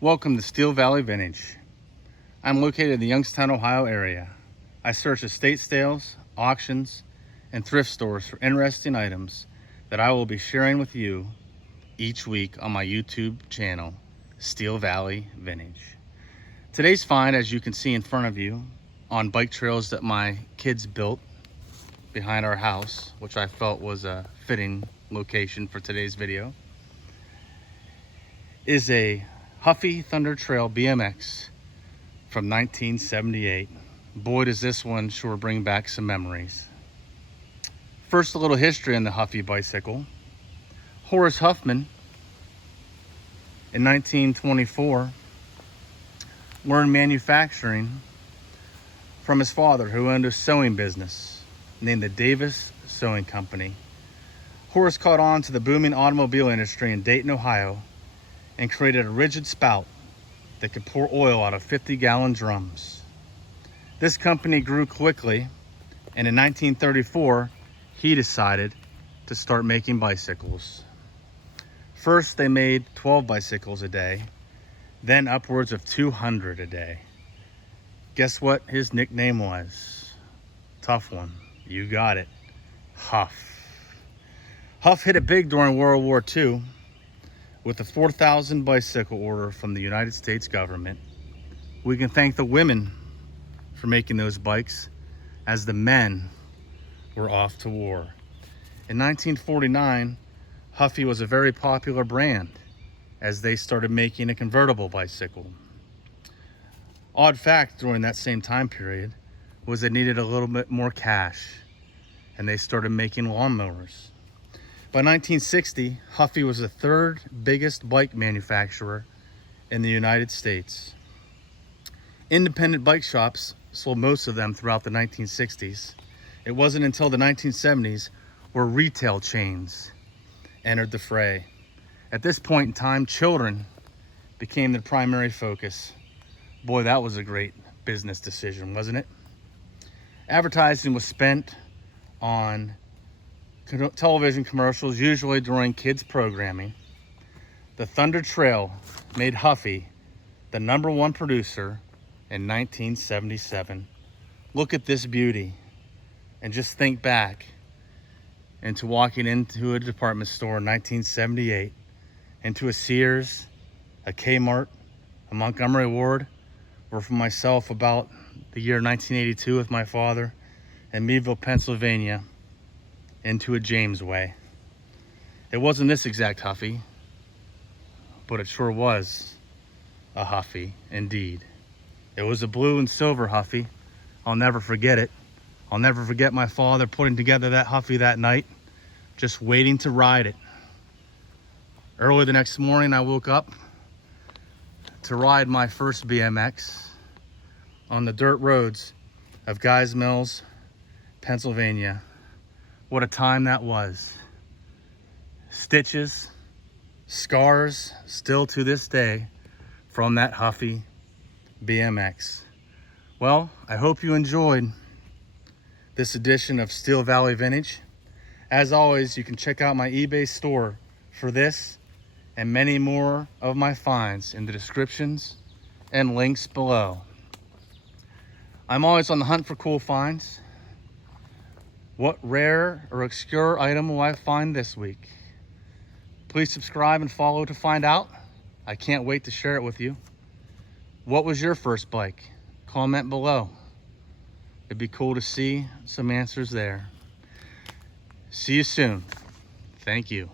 Welcome to Steel Valley Vintage. I'm located in the Youngstown, Ohio area. I search estate sales, auctions, and thrift stores for interesting items that I will be sharing with you each week on my YouTube channel, Steel Valley Vintage. Today's find, as you can see in front of you, on bike trails that my kids built behind our house, which I felt was a fitting location for today's video, is a Huffy Thunder Trail BMX from 1978. Boy, does this one sure bring back some memories. First, a little history on the Huffy bicycle. Horace Huffman, in 1924, learned manufacturing from his father, who owned a sewing business named the Davis Sewing Company. Horace caught on to the booming automobile industry in Dayton, Ohio, and created a rigid spout that could pour oil out of 50-gallon drums. This company grew quickly, and in 1934, he decided to start making bicycles. First, they made 12 bicycles a day, then upwards of 200 a day. Guess what his nickname was? Tough one. You got it. Huff. Huff hit it big during World War II with a 4,000 bicycle order from the United States government. We can thank the women for making those bikes, as the men were off to war. In 1949, Huffy was a very popular brand as they started making a convertible bicycle. Odd fact during that same time period was they needed a little bit more cash, and they started making lawnmowers. By 1960, Huffy was the third biggest bike manufacturer in the United States. Independent bike shops sold most of them throughout the 1960s. It wasn't until the 1970s where retail chains entered the fray. At this point in time, children became the primary focus. Boy, that was a great business decision, wasn't it? Advertising was spent on television commercials, usually during kids programming. The Thunder Trail made Huffy the #1 producer in 1977. Look at this beauty, and just think back into walking into a department store in 1978, into a Sears, a Kmart, a Montgomery Ward, or for myself about the year 1982 with my father in Meadville, Pennsylvania, into a Jamesway. It wasn't this exact Huffy, but it sure was a Huffy indeed. It was a blue and silver Huffy. I'll never forget it. I'll never forget my father putting together that Huffy that night, just waiting to ride it. Early the next morning, I woke up to ride my first BMX on the dirt roads of Guys Mills, Pennsylvania. What a time that was. Stitches, scars, still to this day from that Huffy BMX. Well, I hope you enjoyed this edition of Steel Valley Vintage. As always, you can check out my eBay store for this and many more of my finds in the descriptions and links below. I'm always on the hunt for cool finds. What rare or obscure item will I find this week? Please subscribe and follow to find out. I can't wait to share it with you. What was your first bike? Comment below. It'd be cool to see some answers there. See you soon. Thank you.